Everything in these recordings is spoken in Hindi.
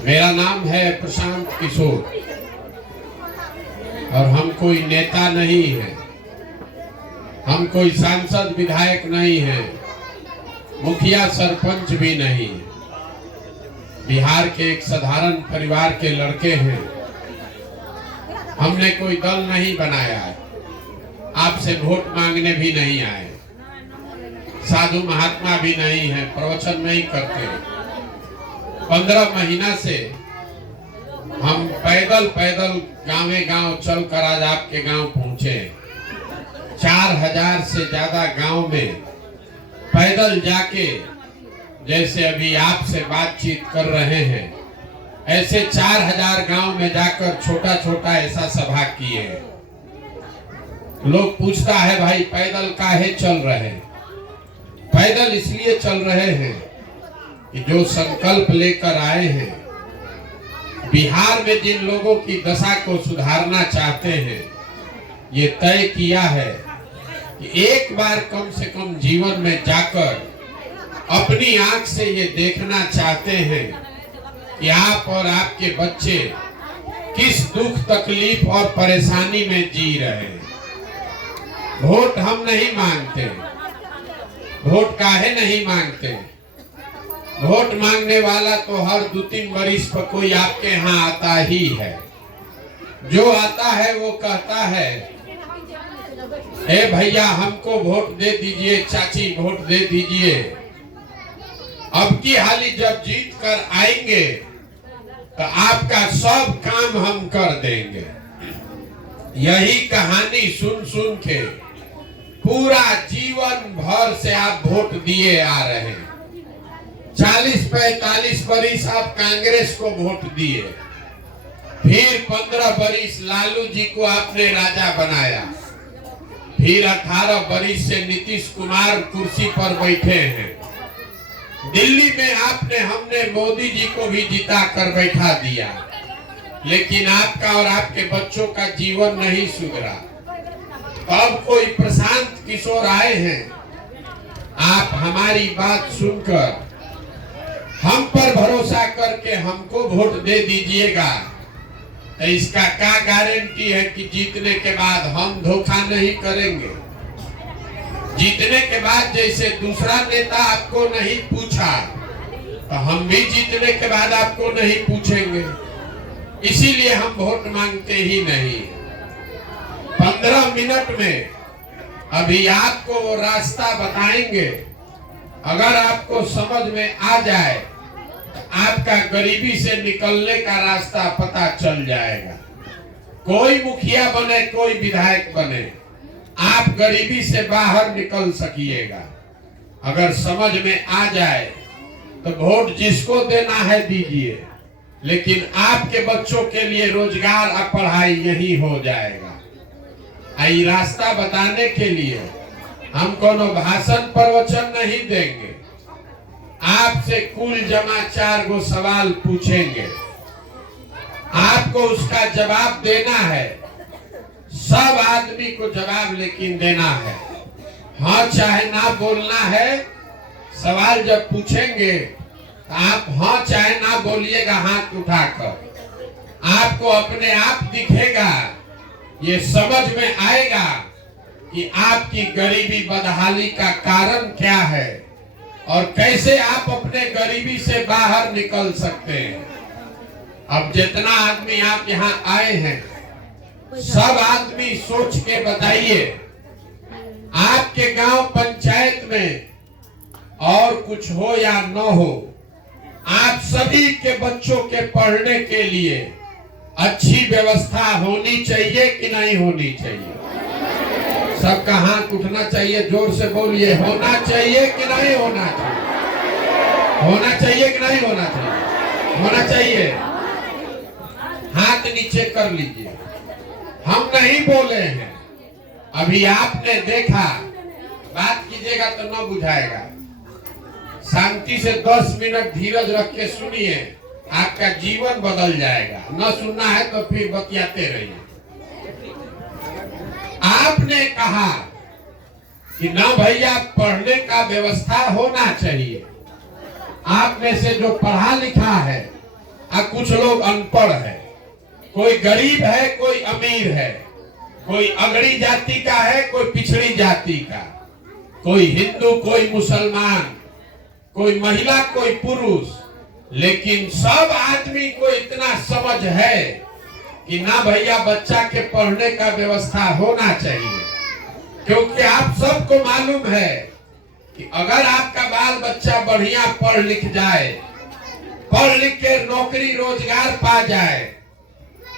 मेरा नाम है प्रशांत किशोर और हम कोई नेता नहीं है, हम कोई सांसद विधायक नहीं है, मुखिया सरपंच भी नहीं। बिहार के एक साधारण परिवार के लड़के हैं। हमने कोई दल नहीं बनाया है, आपसे वोट मांगने भी नहीं आए, साधु महात्मा भी नहीं है, प्रवचन नहीं करते। 15 महीना से हम पैदल गांवे गांव चलकर आज आपके गांव पहुंचे। 4000 से ज्यादा गांव में पैदल जाके, जैसे अभी आपसे बातचीत कर रहे हैं, ऐसे 4000 गांव में जाकर छोटा छोटा ऐसा सभा किए। लोग पूछता है भाई पैदल काहे चल रहे हैं? पैदल इसलिए चल रहे हैं कि जो संकल्प लेकर आए हैं, बिहार में जिन लोगों की दशा को सुधारना चाहते हैं, ये तय किया है कि एक बार कम से कम जीवन में जाकर अपनी आंख से ये देखना चाहते हैं कि आप और आपके बच्चे किस दुख तकलीफ और परेशानी में जी रहे हैं। वोट हम नहीं मांगते, वोट काहे नहीं मांगते? वोट मांगने वाला तो हर 2-3 वर्ष पर कोई आपके यहाँ आता ही है। जो आता है वो कहता है, ए भैया हमको वोट दे दीजिए, चाची वोट दे दीजिए। अब की हाली जब जीत कर आएंगे तो आपका सब काम हम कर देंगे। यही कहानी सुन सुन के पूरा जीवन भर से आप वोट दिए आ रहे हैं। 40-45 वर्ष आप कांग्रेस को वोट दिए, फिर 15 वर्ष लालू जी को आपने राजा बनाया, फिर 18 वर्ष से नीतीश कुमार कुर्सी पर बैठे हैं। दिल्ली में हमने मोदी जी को भी जिता कर बैठा दिया, लेकिन आपका और आपके बच्चों का जीवन नहीं सुधरा। अब कोई प्रशांत किशोर आए हैं, आप हमारी बात सुनकर हम पर भरोसा करके हमको वोट दे दीजिएगा, तो इसका क्या गारंटी है कि जीतने के बाद हम धोखा नहीं करेंगे? जीतने के बाद जैसे दूसरा नेता आपको नहीं पूछा, तो हम भी जीतने के बाद आपको नहीं पूछेंगे। इसीलिए हम वोट मांगते ही नहीं। 15 मिनट में अभी आपको वो रास्ता बताएंगे। अगर आपको समझ में आ जाए तो आपका गरीबी से निकलने का रास्ता पता चल जाएगा। कोई मुखिया बने, कोई विधायक बने, आप गरीबी से बाहर निकल सकिएगा। अगर समझ में आ जाए तो वोट जिसको देना है दीजिए, लेकिन आपके बच्चों के लिए रोजगार और पढ़ाई यही हो जाएगा। आई रास्ता बताने के लिए हम कोनो भाषण प्रवचन नहीं देंगे, आपसे कुल जमा 4 गो सवाल पूछेंगे, आपको उसका जवाब देना है। सब आदमी को जवाब लेकिन देना है, हाँ चाहे ना बोलना है। सवाल जब पूछेंगे तो आप हाँ चाहे ना बोलिएगा हाथ उठाकर। आपको अपने आप दिखेगा, ये समझ में आएगा कि आपकी गरीबी बदहाली का कारण क्या है और कैसे आप अपने गरीबी से बाहर निकल सकते हैं। अब जितना आदमी आप यहाँ आए हैं, सब आदमी सोच के बताइए, आपके गांव पंचायत में और कुछ हो या न हो, आप सभी के बच्चों के पढ़ने के लिए अच्छी व्यवस्था होनी चाहिए कि नहीं होनी चाहिए? सबका हाथ उठना चाहिए, जोर से बोलिए, होना चाहिए कि नहीं होना चाहिए? होना चाहिए कि नहीं होना चाहिए? होना चाहिए। हाथ नीचे कर लीजिए। हम नहीं बोले हैं, अभी आपने देखा। बात कीजिएगा तो न बुझाएगा। शांति से 10 मिनट धीरज रख के सुनिए, आपका जीवन बदल जाएगा। न सुनना है तो फिर बतियाते रहिए। आपने कहा कि ना भैया पढ़ने का व्यवस्था होना चाहिए, आप में से जो पढ़ा लिखा है और कुछ लोग अनपढ़ है, कोई गरीब है, कोई अमीर है, कोई अगड़ी जाति का है, कोई पिछड़ी जाति का, कोई हिंदू, कोई मुसलमान, कोई महिला, कोई पुरुष, लेकिन सब आदमी को इतना समझ है कि ना भैया बच्चा के पढ़ने का व्यवस्था होना चाहिए। क्योंकि आप सबको मालूम है कि अगर आपका बाल बच्चा बढ़िया पढ़ लिख जाए, पढ़ लिख के नौकरी रोजगार पा जाए,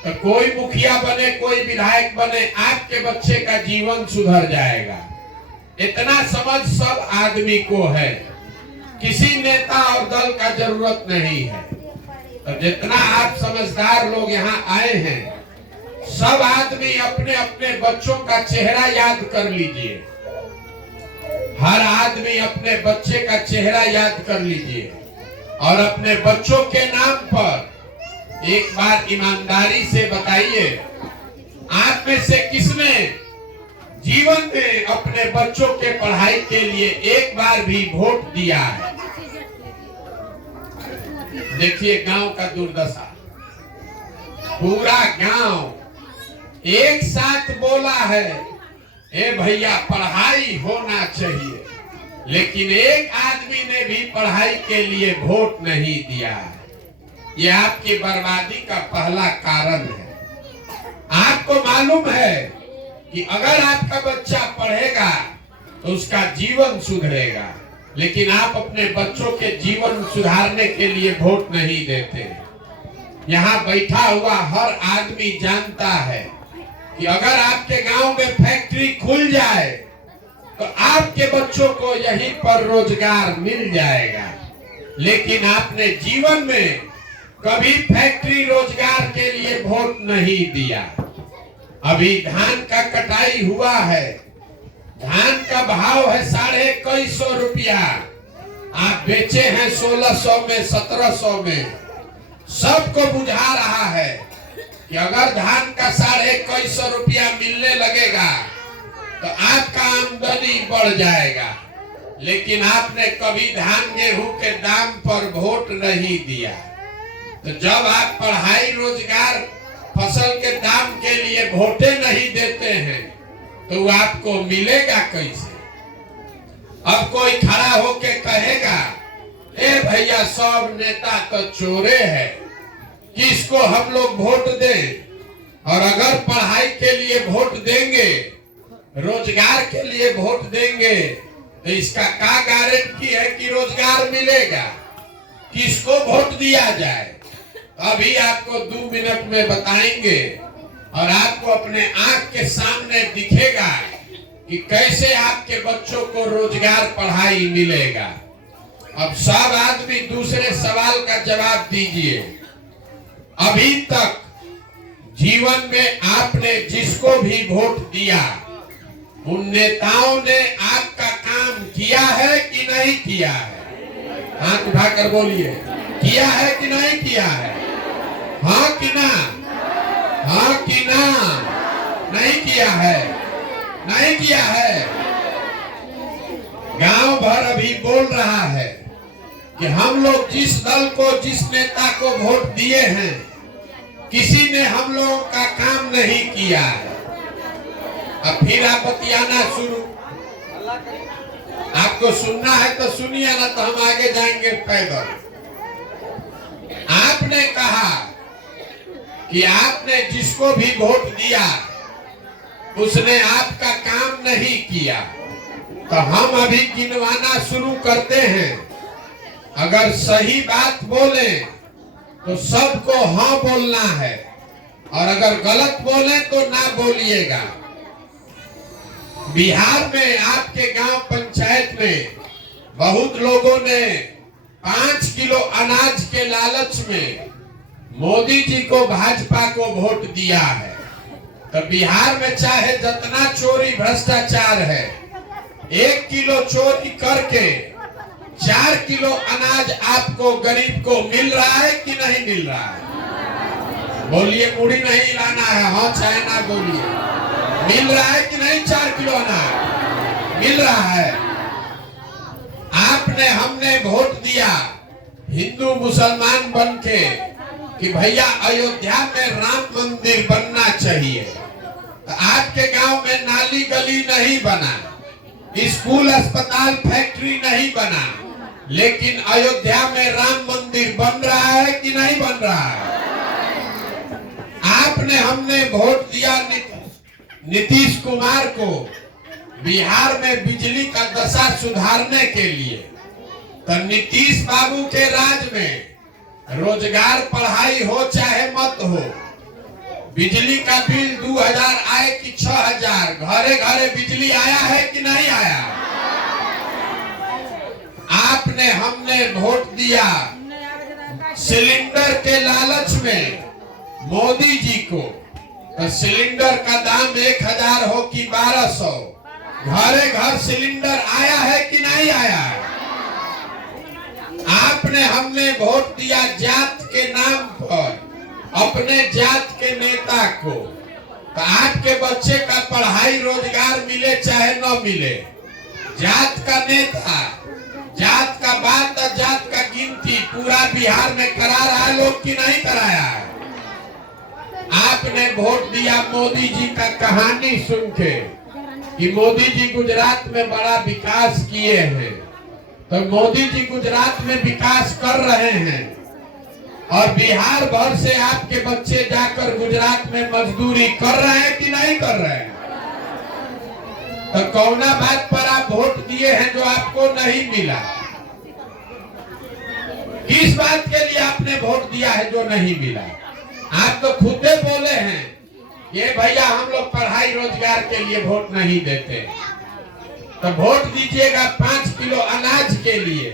तो कोई मुखिया बने, कोई विधायक बने, आपके बच्चे का जीवन सुधर जाएगा। इतना समझ सब आदमी को है, किसी नेता और दल का जरूरत नहीं है। तो जितना आप समझदार लोग यहाँ आए हैं, सब आदमी अपने अपने बच्चों का चेहरा याद कर लीजिए। हर आदमी अपने बच्चे का चेहरा याद कर लीजिए और अपने बच्चों के नाम पर एक बार ईमानदारी से बताइए, आप में से किसने जीवन में अपने बच्चों के पढ़ाई के लिए एक बार भी वोट दिया है? देखिए गांव का दुर्दशा, पूरा गांव एक साथ बोला है, ए भैया पढ़ाई होना चाहिए, लेकिन एक आदमी ने भी पढ़ाई के लिए वोट नहीं दिया। ये आपकी बर्बादी का पहला कारण है। आपको मालूम है कि अगर आपका बच्चा पढ़ेगा तो उसका जीवन सुधरेगा, लेकिन आप अपने बच्चों के जीवन सुधारने के लिए वोट नहीं देते। यहाँ बैठा हुआ हर आदमी जानता है कि अगर आपके गांव में फैक्ट्री खुल जाए तो आपके बच्चों को यहीं पर रोजगार मिल जाएगा, लेकिन आपने जीवन में कभी फैक्ट्री रोजगार के लिए वोट नहीं दिया। अभी धान का कटाई हुआ है, धान का भाव है 2150 रुपया, आप बेचे हैं 1600 में, 1700 में। सबको बुझा रहा है कि अगर धान का 2150 रुपया मिलने लगेगा तो आपका आमदनी बढ़ जाएगा, लेकिन आपने कभी धान गेहूं के दाम पर वोट नहीं दिया। तो जब आप पढ़ाई रोजगार फसल के दाम के लिए वोटे नहीं देते हैं तो आपको मिलेगा कैसे? अब कोई खड़ा होके कहेगा, ए भैया सब नेता तो चोरे हैं, किसको हम लोग वोट दें? और अगर पढ़ाई के लिए वोट देंगे, रोजगार के लिए वोट देंगे, तो इसका क्या गारंटी है कि रोजगार मिलेगा? किसको वोट दिया जाए? अभी आपको 2 मिनट में बताएंगे और आपको अपने आंख के सामने दिखेगा कि कैसे आपके बच्चों को रोजगार पढ़ाई मिलेगा। अब सब आदमी दूसरे सवाल का जवाब दीजिए। अभी तक जीवन में आपने जिसको भी वोट दिया, उन नेताओं ने आपका काम किया है कि नहीं किया है? हाथ उठाकर बोलिए, किया है कि नहीं किया है? हाँ कि ना? हाँ कि ना? नहीं किया है, नहीं किया है। गांव भर अभी बोल रहा है कि हम लोग जिस दल को, जिस नेता को वोट दिए हैं, किसी ने हम लोगों का काम नहीं किया है। अब फिर आप बतियाना शुरू, आपको सुनना है तो सुनिए, ना तो हम आगे जाएंगे पैदल। आपने कहा कि आपने जिसको भी वोट दिया उसने आपका काम नहीं किया, तो हम अभी गिनवाना शुरू करते हैं। अगर सही बात बोले तो सबको हाँ बोलना है, और अगर गलत बोले तो ना बोलिएगा। बिहार में आपके गांव पंचायत में बहुत लोगों ने 5 किलो अनाज के लालच में मोदी जी को, भाजपा को वोट दिया है। तो बिहार में चाहे जितना चोरी भ्रष्टाचार है, 1 किलो चोरी करके 4 किलो अनाज आपको गरीब को मिल रहा है कि नहीं मिल रहा है? बोलिए, मुड़ी नहीं लाना है, हाँ चाहे ना बोलिए। मिल रहा है कि नहीं? 4 किलो अनाज मिल रहा है। आपने, हमने वोट दिया हिंदू मुसलमान बन के कि भैया अयोध्या में राम मंदिर बनना चाहिए, तो आपके गांव में नाली गली नहीं बना, स्कूल अस्पताल फैक्ट्री नहीं बना, लेकिन अयोध्या में राम मंदिर बन रहा है कि नहीं बन रहा है? आपने हमने वोट दिया नीतीश कुमार को बिहार में बिजली का दशा सुधारने के लिए, तो नीतीश बाबू के राज में रोजगार पढ़ाई हो चाहे मत हो, बिजली का बिल 2000 आए कि 6000, घरे घरे बिजली आया है कि नहीं आया? आपने हमने वोट दिया सिलेंडर के लालच में मोदी जी को, तो सिलेंडर का दाम 1000 हो कि 1200, घरे घर सिलेंडर आया है कि नहीं आया? आपने हमने वोट दिया जात के नाम पर अपने जात के नेता को, तो आपके बच्चे का पढ़ाई रोजगार मिले चाहे न मिले, जात का नेता जात का बात और जात का गिनती पूरा बिहार में करा रहा है लोग कि नहीं कराया? आपने वोट दिया मोदी जी का कहानी सुन के कि मोदी जी गुजरात में बड़ा विकास किए हैं, तो मोदी जी गुजरात में विकास कर रहे हैं और बिहार भर से आपके बच्चे जाकर गुजरात में मजदूरी कर रहे हैं कि नहीं कर रहे हैं? तो कौना बात पर आप वोट दिए हैं जो आपको नहीं मिला? किस बात के लिए आपने वोट दिया है जो नहीं मिला? आप तो खुद बोले हैं ये भैया हम लोग पढ़ाई रोजगार के लिए वोट नहीं देते, तो वोट दीजिएगा 5 किलो अनाज के लिए,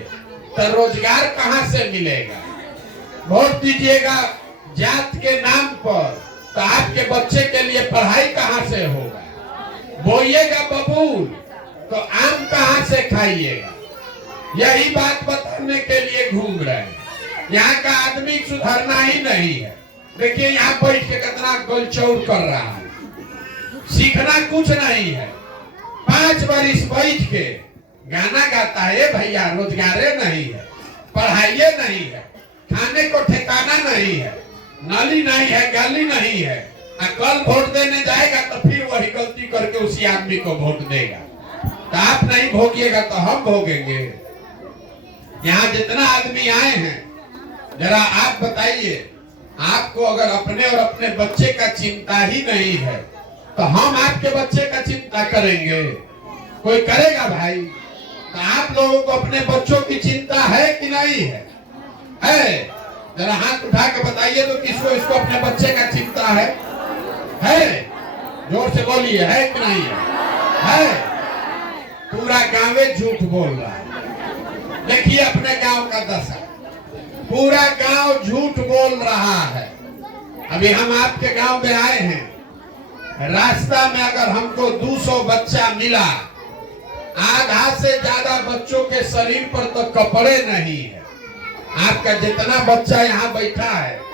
तो रोजगार कहां से मिलेगा? वोट दीजिएगा जात के नाम पर, तो आपके बच्चे के लिए पढ़ाई कहां से होगा? बोइएगा बबूल तो आम कहां से खाइएगा? यही बात बताने के लिए घूम रहे हैं। यहाँ का आदमी सुधरना ही नहीं है। देखिए यहाँ बैठ के कितना गोलचौर कर रहा है, सीखना कुछ नहीं है। 5 बरिस बैठ के गाना गाता है, भैया रोजगारे नहीं है, पढ़ाइए नहीं है, खाने को ठिकाना नहीं है, नाली नहीं है, गली नहीं है, कल वोट देने जाएगा तो फिर वही गलती करके उसी आदमी को वोट देगा। तो आप नहीं भोगिएगा तो हम भोगेंगे। यहाँ जितना आदमी आए हैं जरा आप बताइए, आपको अगर अपने और अपने बच्चे का चिंता ही नहीं है तो हम आपके बच्चे का चिंता करेंगे? कोई करेगा भाई? तो आप लोगों को अपने बच्चों की चिंता है कि नहीं है? है? जरा हाथ उठा के बताइए तो किसको इसको अपने बच्चे का चिंता है? जोर से बोलिए, है कि नहीं है? पूरा गांव झूठ बोल रहा है। देखिए अपने गांव का दशा, पूरा गांव झूठ बोल रहा है। अभी हम आपके गांव में आए हैं, रास्ता में अगर हमको 200 बच्चा मिला, आधा से ज्यादा बच्चों के शरीर पर तो कपड़े नहीं है। आपका जितना बच्चा यहाँ बैठा है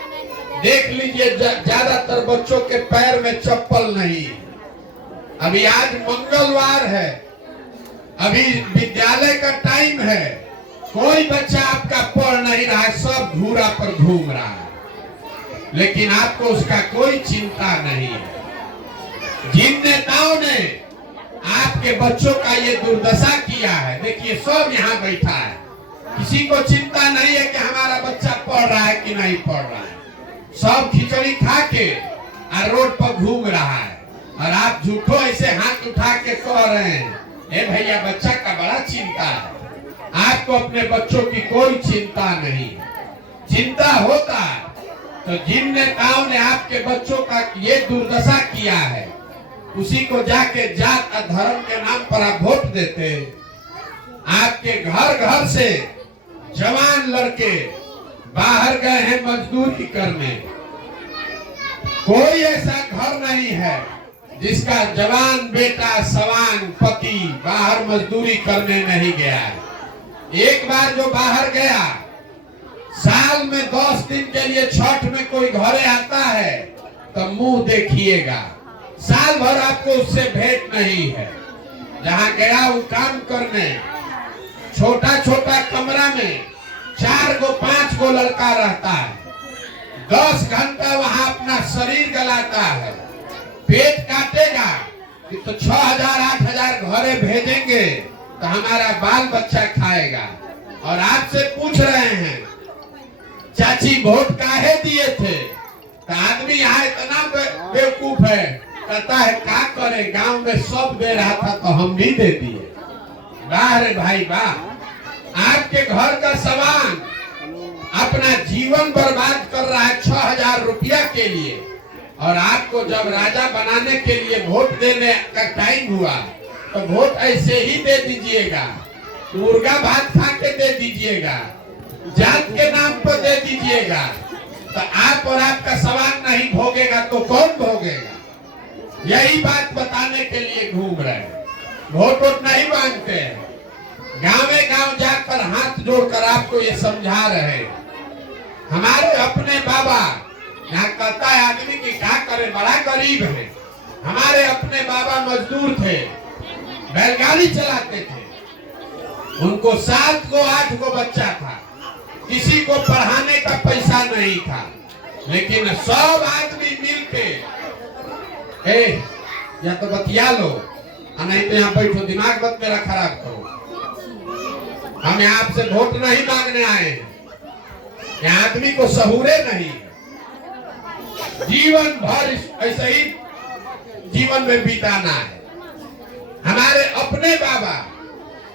देख लीजिए, ज्यादातर बच्चों के पैर में चप्पल नहीं है। अभी आज मंगलवार है, अभी विद्यालय का टाइम है, कोई बच्चा आपका पढ़ नहीं रहा है, सब घूरा पर घूम रहा है, लेकिन आपको उसका कोई चिंता नहीं है। जिन नेताओं ने आपके बच्चों का ये दुर्दशा किया है, देखिए सब यहाँ बैठा है, किसी को चिंता नहीं है कि हमारा बच्चा पढ़ रहा है कि नहीं पढ़ रहा है। सब खिचड़ी खा के और रोड पर घूम रहा है, और आप झूठो ऐसे हाथ उठा के कह रहे हैं ए भैया बच्चा का बड़ा चिंता है। आपको अपने बच्चों की कोई चिंता नहीं है। चिंता होता तो जिन नेताओं ने आपके बच्चों का ये दुर्दशा किया है उसी को जाके जात और धर्म के नाम पर आप वोट देते। आपके घर घर से जवान लड़के बाहर गए हैं मजदूरी करने, कोई ऐसा घर नहीं है जिसका जवान बेटा सवान पति बाहर मजदूरी करने नहीं गया है। एक बार जो बाहर गया, साल में 10 दिन के लिए छठ में कोई घरे आता है तो मुंह देखिएगा, साल भर आपको उससे भेंट नहीं है। जहां गया वो काम करने, छोटा छोटा कमरा में 4 गो 5 गो लड़का रहता है, 10 घंटा वहां अपना शरीर गलाता है, पेट काटेगा कि तो 6,000 8,000 घरे भेजेंगे तो हमारा बाल बच्चा खाएगा। और आपसे पूछ रहे हैं चाची वोट काहे दिए थे, तो आदमी यहाँ इतना बेवकूफ है, कहता है क्या करे, गांव में सब दे रहा था तो हम भी दे दिए। वाह रे भाई वाह, आपके घर का सामान अपना जीवन बर्बाद कर रहा है 6,000 रुपया के लिए, और आपको जब राजा बनाने के लिए वोट देने का टाइम हुआ तो वोट ऐसे ही दे दीजिएगा, मुर्गा भात खा के दे दीजिएगा, जात के नाम पर दे दीजिएगा, तो आप और आपका सामान नहीं भोगेगा तो कौन भोगेगा। यही बात बताने के लिए घूम रहे हैं, वोट वोट नहीं मांगते हैं, गाँव गाँव जाकर हाथ जोड़कर आपको ये समझा रहे हैं। हमारे अपने बाबा, यहाँ कहता है आदमी की क्या करे, बड़ा गरीब है, हमारे अपने बाबा मजदूर थे, बैलगाड़ी चलाते थे, उनको 7 गो 8 गो बच्चा था, किसी को पढ़ाने का पैसा नहीं था, लेकिन सब आदमी मिलके या तो बतिया लो नहीं तो यहाँ बैठो, दिमाग मत मेरा खराब करो। हम यहाँ आपसे वोट नहीं मांगने आए हैं, यहाँ आदमी को सहूरे नहीं, जीवन भर ऐसे ही जीवन में बिताना है। हमारे अपने बाबा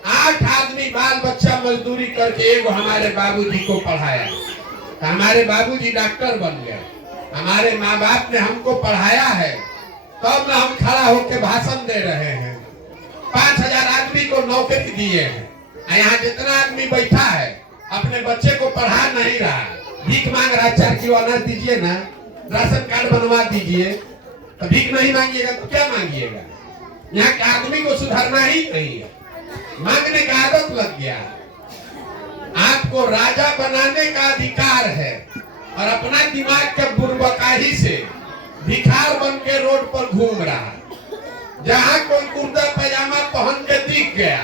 8 आदमी बाल बच्चा मजदूरी करके एगो हमारे बाबूजी को पढ़ाया, तो हमारे बाबूजी डॉक्टर बन गए। हमारे माँ बाप ने हमको पढ़ाया है, तब न हम खड़ा होकर भाषण दे रहे हैं। 5,000 आदमी को नौकरी दिए हैं, यहाँ जितना आदमी बैठा है अपने बच्चे को पढ़ा नहीं रहा, भीख मांग रहा, 4 किलो अनाज दीजिए ना, राशन कार्ड बनवा दीजिए, तो भीख नहीं मांगिएगा तो क्या मांगिएगा। यहाँ के आदमी को सुधारना ही नहीं है, मांगने का आदत लग गया। आपको राजा बनाने का अधिकार है, और अपना दिमाग के बुर्बकाही से भिखार बन के रोड पर घूम रहा है। जहाँ कोई कुर्ता पैजामा पहन के दिख गया,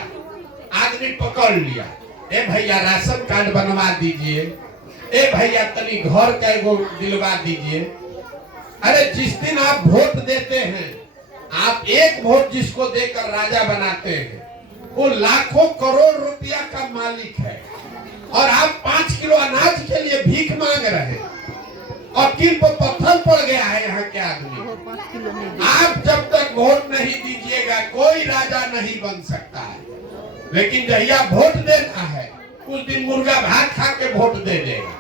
आदमी पकड़ लिया, ए भैया राशन कार्ड बनवा दीजिए, ए भैया तनी घर का एगो दिलवा दीजिए। अरे जिस दिन आप वोट देते हैं, आप एक वोट जिसको देकर राजा बनाते हैं, वो लाखों करोड़ रुपया का मालिक है, और आप 5 किलो अनाज के लिए भीख मांग रहे हैं, और किल पर पत्थर पड़ गया है यहाँ के आदमी। आप जब तक वोट नहीं दीजिएगा कोई राजा नहीं बन सकता है, लेकिन जहिया वोट देना है उस दिन मुर्गा भात खा के वोट दे देगा,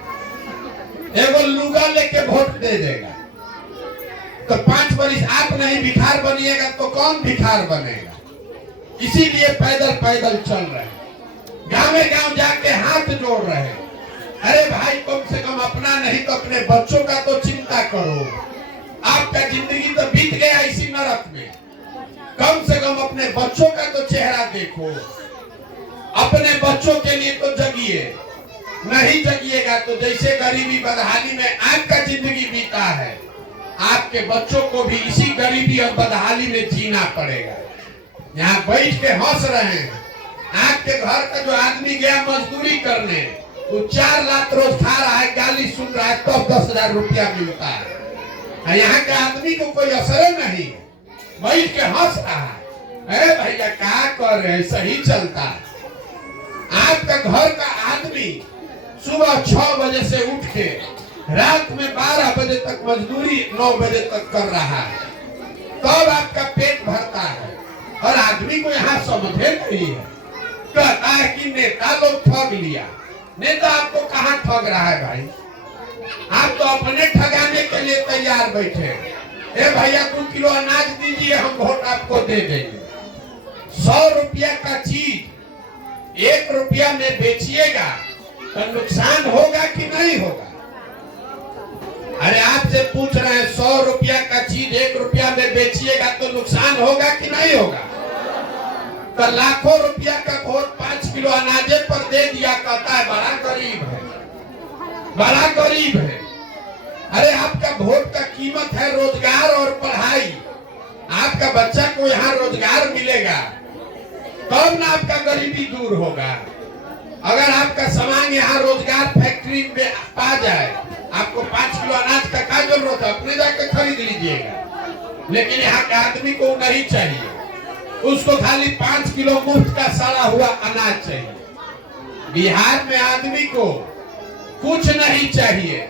एगो लुगा लेके वोट दे देगा। तो 5 बरिस आप नहीं भिखार बनिएगा तो कौन भिखार बनेगा। इसीलिए पैदल पैदल चल रहे हैं, गाँव गाँव जाके हाथ जोड़ रहे हैं। अरे भाई कम से कम अपना नहीं तो अपने बच्चों का तो चिंता करो। आपका जिंदगी तो बीत गया इसी नरक में, कम से कम अपने बच्चों का तो चेहरा देखो, अपने बच्चों के लिए तो जगिए। नहीं जगिएगा तो जैसे गरीबी बदहाली में आपका जिंदगी बीता है, आपके बच्चों को भी इसी गरीबी और बदहाली में जीना पड़ेगा। यहाँ बैठ के हंस रहे हैं, आपके घर का जो आदमी गया मजदूरी करने, वो 4 लाख रोज खा रहा है, गाली सुन रहा है, तब 10,000 रुपया मिलता है। यहाँ के आदमी को कोई असर नहीं, बैठ के हंस रहा है, अरे भैया क्या कर रहे हैं, सही चलता है। आपका घर का आदमी सुबह 6 बजे से उठ के रात में 12 बजे तक मजदूरी 9 बजे तक कर रहा है, तब आपका पेट भरता है, और आदमी को यहाँ समझे नहीं है। कहता है कि नेता लोग ठग लिया। नेता आपको कहाँ ठग रहा है भाई, आप तो अपने ठगाने के लिए तैयार बैठे। ए भैया 2 किलो अनाज दीजिए, हम वोट आपको दे देंगे। 100 रुपया का चीज 1 रुपया में बेचिएगा तो नुकसान होगा कि नहीं होगा। अरे आपसे पूछ रहे हैं 100 रुपया का चीज 1 रुपया में बेचिएगा तो नुकसान होगा कि नहीं होगा। तो लाखों रुपया का वोट 5 किलो अनाजे पर दे दिया, कहता है बड़ा गरीब है, बड़ा गरीब है। अरे आपका वोट का कीमत है रोजगार और पढ़ाई। आपका बच्चा को यहाँ रोजगार मिलेगा तब ना आपका गरीबी दूर होगा। अगर आपका सामान यहाँ रोजगार फैक्ट्री में पा जाए, आपको 5 किलो अनाज का क्या जरूरत है, अपने जाके खरीद लीजिएगा। लेकिन यहाँ के आदमी को नहीं चाहिए, उसको खाली 5 किलो मुफ्त का सड़ा हुआ अनाज चाहिए। बिहार में आदमी को कुछ नहीं चाहिए,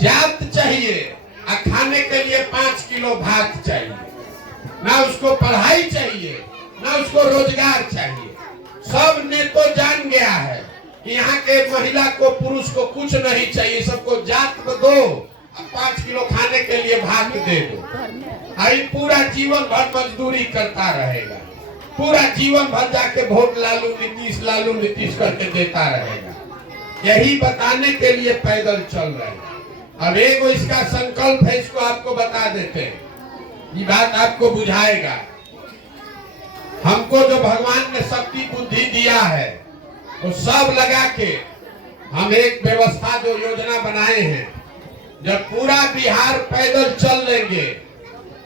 जात चाहिए और खाने के लिए 5 किलो भात चाहिए। ना उसको पढ़ाई चाहिए, ना उसको रोजगार चाहिए। सब ने तो जान गया है कि यहाँ के महिला को, पुरुष को कुछ नहीं चाहिए, सबको जात दो और 5 किलो खाने के लिए भात दे दो। अभी पूरा जीवन भर मजदूरी करता रहेगा, पूरा जीवन भर जाके वोट लालू नीतीश करके देता रहेगा। यही बताने के लिए पैदल चल रहे हैं। अब एक इसका संकल्प है, इसको आपको बता देते हैं, ये बात आपको बुझाएगा। हमको जो भगवान ने शक्ति बुद्धि दिया है वो सब लगा के हम एक व्यवस्था जो योजना बनाए हैं, जब पूरा बिहार पैदल चल लेंगे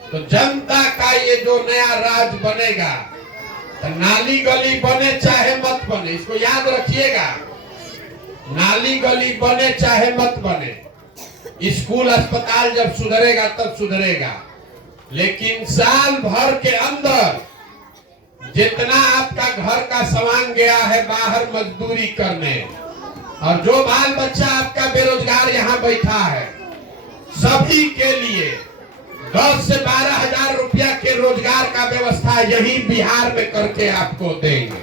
तो जनता का ये जो नया राज बनेगा, तो नाली गली बने चाहे मत बने, इसको याद रखिएगा, नाली गली बने चाहे मत बने, स्कूल अस्पताल जब सुधरेगा तब सुधरेगा। लेकिन साल भर के अंदर जितना आपका घर का सामान गया है बाहर मजदूरी करने, और जो बाल बच्चा आपका बेरोजगार यहाँ बैठा है, सभी के लिए 10 से 12 हजार रुपया के रोजगार का व्यवस्था यही बिहार में करके आपको देंगे।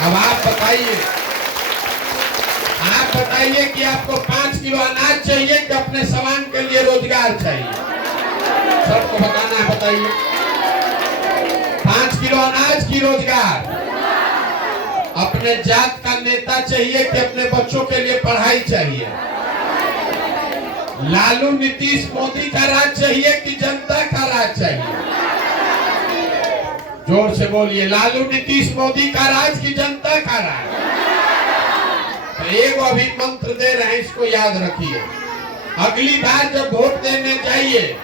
अब आप बताइए कि आपको 5 किलो अनाज चाहिए कि अपने सामान के लिए रोजगार चाहिए? सबको बताना है, बताइए। 5 किलो अनाज की रोजगार, अपने जात का नेता चाहिए कि अपने बच्चों के लिए पढ़ाई चाहिए? लालू नीतीश मोदी का राज चाहिए कि जनता का राज चाहिए? जोर से बोलिए, लालू नीतीश मोदी का राज की जनता का राज? तो एक अभी मंत्र दे रहे हैं, इसको याद रखिए। अगली बार जब वोट देने जाइए,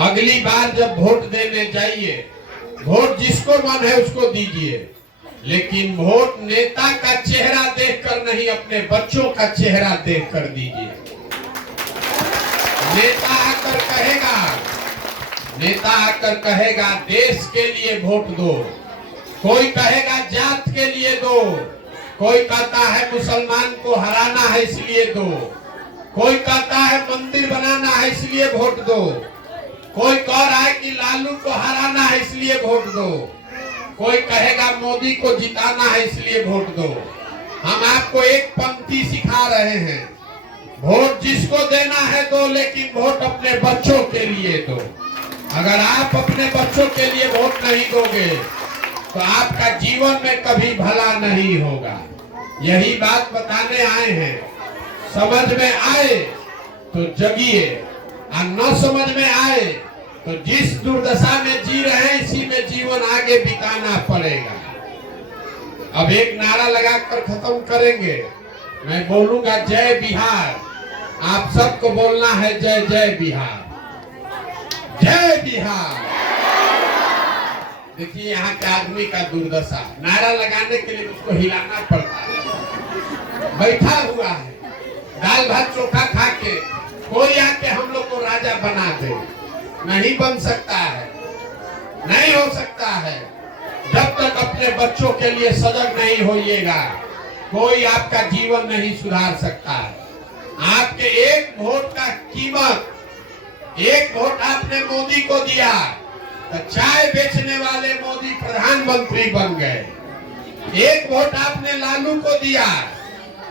अगली बार जब वोट देने जाइए, वोट जिसको मन है उसको दीजिए, लेकिन वोट नेता का चेहरा देखकर नहीं, अपने बच्चों का चेहरा देखकर दीजिए। नेता आकर कहेगा देश के लिए वोट दो, कोई कहेगा जात के लिए दो, कोई कहता है मुसलमान को हराना है इसलिए दो, कोई कहता है मंदिर बनाना है इसलिए वोट दो, कोई कह रहा है कि लालू को हराना है इसलिए वोट दो, कोई कहेगा मोदी को जिताना है इसलिए वोट दो। हम आपको एक पंक्ति सिखा रहे हैं, वोट जिसको देना है दो, लेकिन वोट अपने बच्चों के लिए दो। अगर आप अपने बच्चों के लिए वोट नहीं दोगे तो आपका जीवन में कभी भला नहीं होगा। यही बात बताने आए हैं। समझ में आए तो जगिए, और न समझ में आए तो जिस दुर्दशा में जी रहे हैं इसी में जीवन आगे बिताना पड़ेगा। अब एक नारा लगाकर खत्म करेंगे। मैं बोलूंगा जय बिहार, आप सबको बोलना है जय जय बिहार, जय बिहार। देखिए यहाँ के आदमी का दुर्दशा, नारा लगाने के लिए उसको हिलाना पड़ता है, बैठा हुआ है दाल भात चोखा खा के, कोई आके हम लोग को राजा बना दे, नहीं बन सकता है, नहीं हो सकता है। जब तक अपने बच्चों के लिए सजग नहीं होइएगा, कोई आपका जीवन नहीं सुधार सकता है। आपके एक वोट का कीमत, एक वोट आपने मोदी को दिया तो चाय बेचने वाले मोदी प्रधानमंत्री बन गए। एक वोट आपने लालू को दिया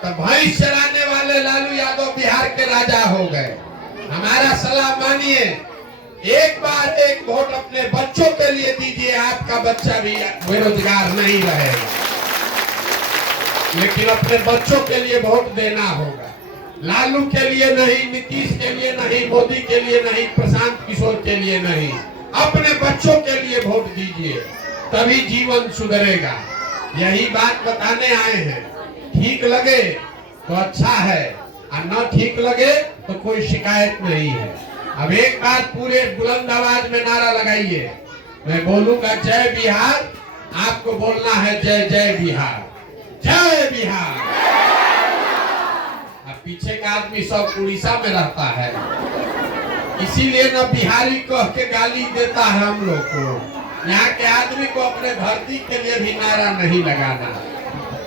तो भैंस चराने वाले लालू यादव बिहार के राजा हो गए। हमारा सलाह मानिए, एक बार एक वोट अपने बच्चों के लिए दीजिए, आपका बच्चा भी बेरोजगार नहीं रहेगा। लेकिन अपने बच्चों के लिए वोट देना होगा, लालू के लिए नहीं, नीतीश के लिए नहीं, मोदी के लिए नहीं, प्रशांत किशोर के लिए नहीं, अपने बच्चों के लिए वोट दीजिए, तभी जीवन सुधरेगा। यही बात बताने आए हैं। ठीक लगे तो अच्छा है, और न ठीक लगे तो कोई शिकायत नहीं है। अब एक बार पूरे बुलंद आवाज में नारा लगाइए। मैं बोलूंगा जय बिहार, आपको बोलना है जय जय बिहार, जय बिहार। अब पीछे का आदमी सब उड़ीसा में रहता है, इसीलिए न बिहारी कह के गाली देता है हम लोग को। यहाँ के आदमी को अपने धरती के लिए भी नारा नहीं लगाना।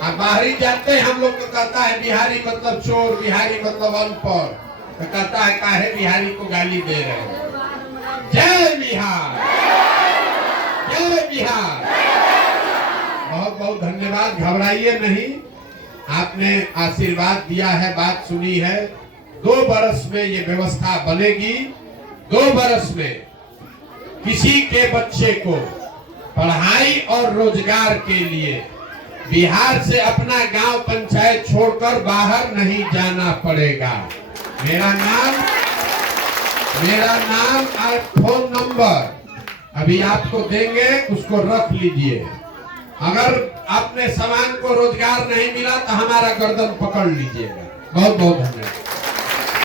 अब बाहरी जाते हैं हम लोग को कहता है बिहारी मतलब चोर, बिहारी मतलब अनपढ़, तो कहता है काहे बिहारी को गाली दे रहे हैं। जय बिहार, जय बिहार। बहुत बहुत धन्यवाद। घबराइए नहीं, आपने आशीर्वाद दिया है, बात सुनी है। 2 बरस में ये व्यवस्था बनेगी। 2 बरस में किसी के बच्चे को पढ़ाई और रोजगार के लिए बिहार से अपना गांव पंचायत छोड़कर बाहर नहीं जाना पड़ेगा। मेरा नाम और फोन नंबर अभी आपको देंगे, उसको रख लीजिए। अगर अपने सामान को रोजगार नहीं मिला तो हमारा गर्दन पकड़ लीजिएगा। बहुत बहुत धन्यवाद।